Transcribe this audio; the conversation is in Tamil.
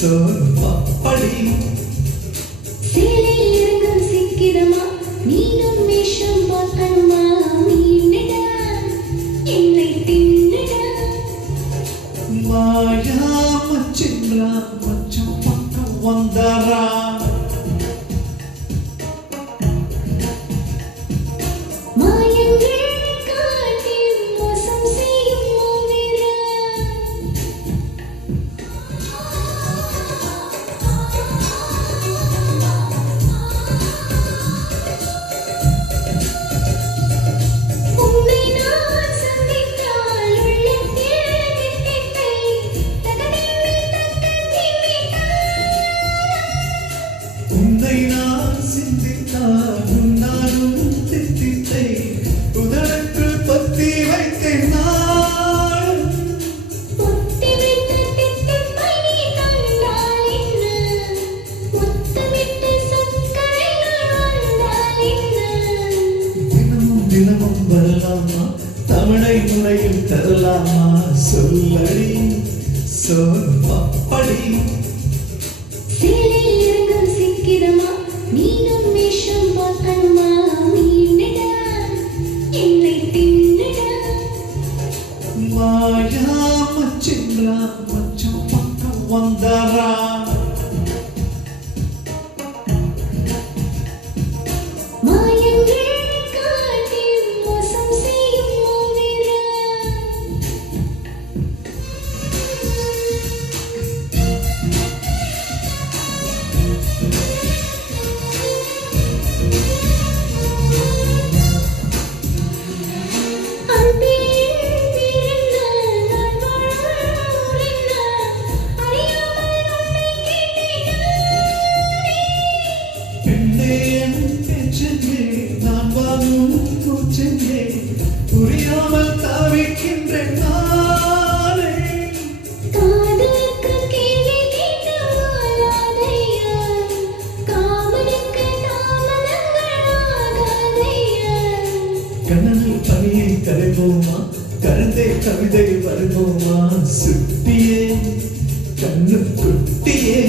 சோறு பப்படி சேலையில் இறங்கும் சிக்கிரமா நீனும் வேஷம் பார்க்கணுமா மீண்டடா என்னை தின்னடா மாயா மச்சின்றா மச்சம் பக்கம் வந்தாரா உன்னை நான் சிந்தித்தால் நானும் தித்தித்தை உதடுக்குள் பத்தி வைத்தேன் நான் பொத்தி விட்டு தித்திப்பை நீ கண்டால் என்ன முத்தமிட்டு சொற்களை நான் வந்தால் என்ன தினமும் தினமும் வரலாமா தமிழை முறையில் தரலாமா சொல்லடி சோறு பப்படி சேலையில் இறங்கும் சிக்கிரமா நீனும் வேஷம் பார்க்கணுமா மீண்டடா என்னை தின்னடா மாயா மச்சின்றா மச்சம் பக்கம் வந்தாரா மாயங்கள் காட்டி மோசம் செய்யும் மாவீரா புரியாமல் தவிக்கின்றேன் நானே காதலுக்கு கேள்வி கேட்கலாதையா காமனுக்கு தாமதங்களாகாதையா கனலில் பனியை கரைவோமா கருந்தை கவிதை வருவோமா சுட்டியே கண்ணு குட்டியே